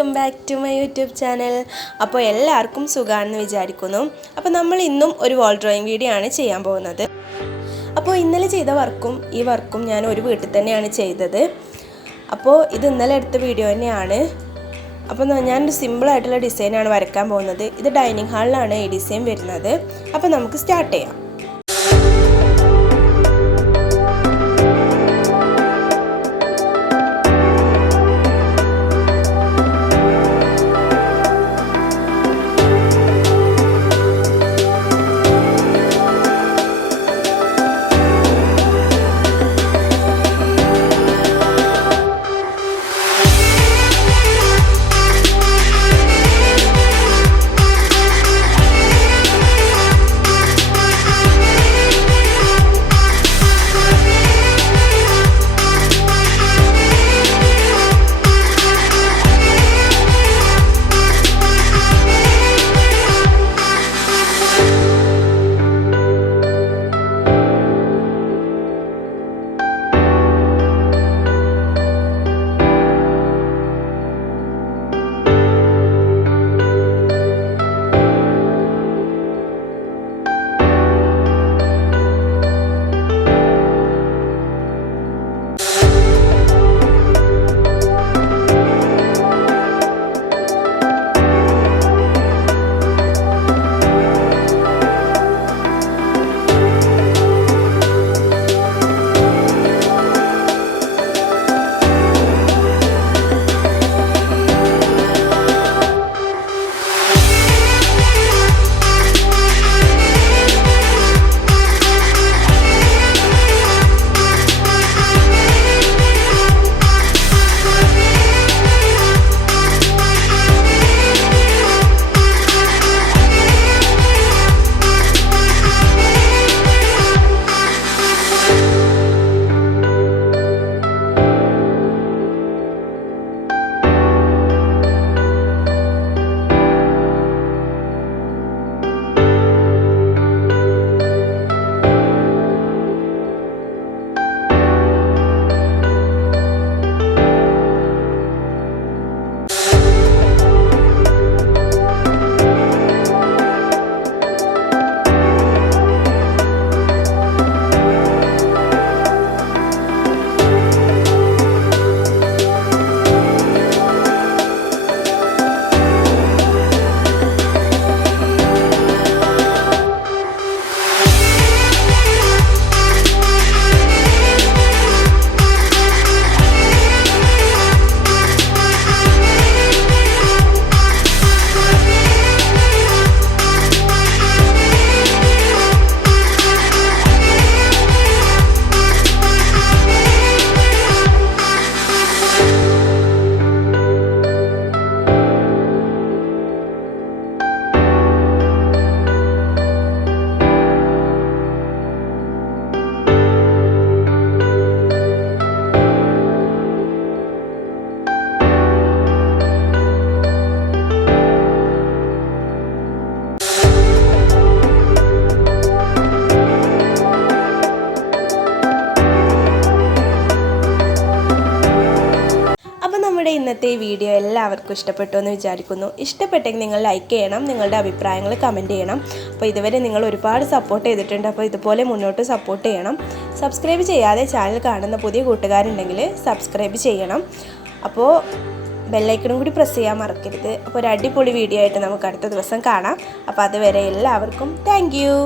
Welcome back to my YouTube channel. അപ്പോൾ എല്ലാവർക്കും സുഖമാണെന്ന് വിചാരിക്കുന്നു. അപ്പോൾ നമ്മൾ ഇന്നും ഒരു വാൾ ഡ്രോയിങ് വീഡിയോ ആണ് ചെയ്യാൻ പോകുന്നത്. അപ്പോൾ ഇന്നലെ ചെയ്ത ഈ വർക്കും ഞാൻ ഒരു വീട്ടിൽ തന്നെയാണ് ചെയ്തത്. അപ്പോൾ ഇത് ഇന്നലെ എടുത്ത വീഡിയോ തന്നെയാണ്. അപ്പോൾ ഞാനൊരു സിമ്പിളായിട്ടുള്ള ഡിസൈനാണ് വരയ്ക്കാൻ പോകുന്നത്. ഇത് ഡൈനിങ് ഹാളിലാണ് ഈ ഡിസൈൻ വരുന്നത്. അപ്പോൾ നമുക്ക് സ്റ്റാർട്ട് ചെയ്യാം. ഇന്നത്തെ ഈ വീഡിയോ എല്ലാവർക്കും ഇഷ്ടപ്പെട്ടു എന്ന് വിചാരിക്കുന്നു. ഇഷ്ടപ്പെട്ടെങ്കിൽ നിങ്ങൾ ലൈക്ക് ചെയ്യണം, നിങ്ങളുടെ അഭിപ്രായങ്ങൾ കമൻറ്റ് ചെയ്യണം. അപ്പോൾ ഇതുവരെ നിങ്ങൾ ഒരുപാട് സപ്പോർട്ട് ചെയ്തിട്ടുണ്ട്. അപ്പോൾ ഇതുപോലെ മുന്നോട്ട് സപ്പോർട്ട് ചെയ്യണം. സബ്സ്ക്രൈബ് ചെയ്യാതെ ചാനൽ കാണുന്ന പുതിയ കൂട്ടുകാരുണ്ടെങ്കിൽ സബ്സ്ക്രൈബ് ചെയ്യണം. അപ്പോൾ ബെല്ലൈക്കണും കൂടി പ്രസ് ചെയ്യാൻ മറക്കരുത്. അപ്പോൾ ഒരു അടിപൊളി വീഡിയോ ആയിട്ട് നമുക്ക് അടുത്ത ദിവസം കാണാം. അപ്പോൾ അതുവരെ എല്ലാവർക്കും താങ്ക് യു.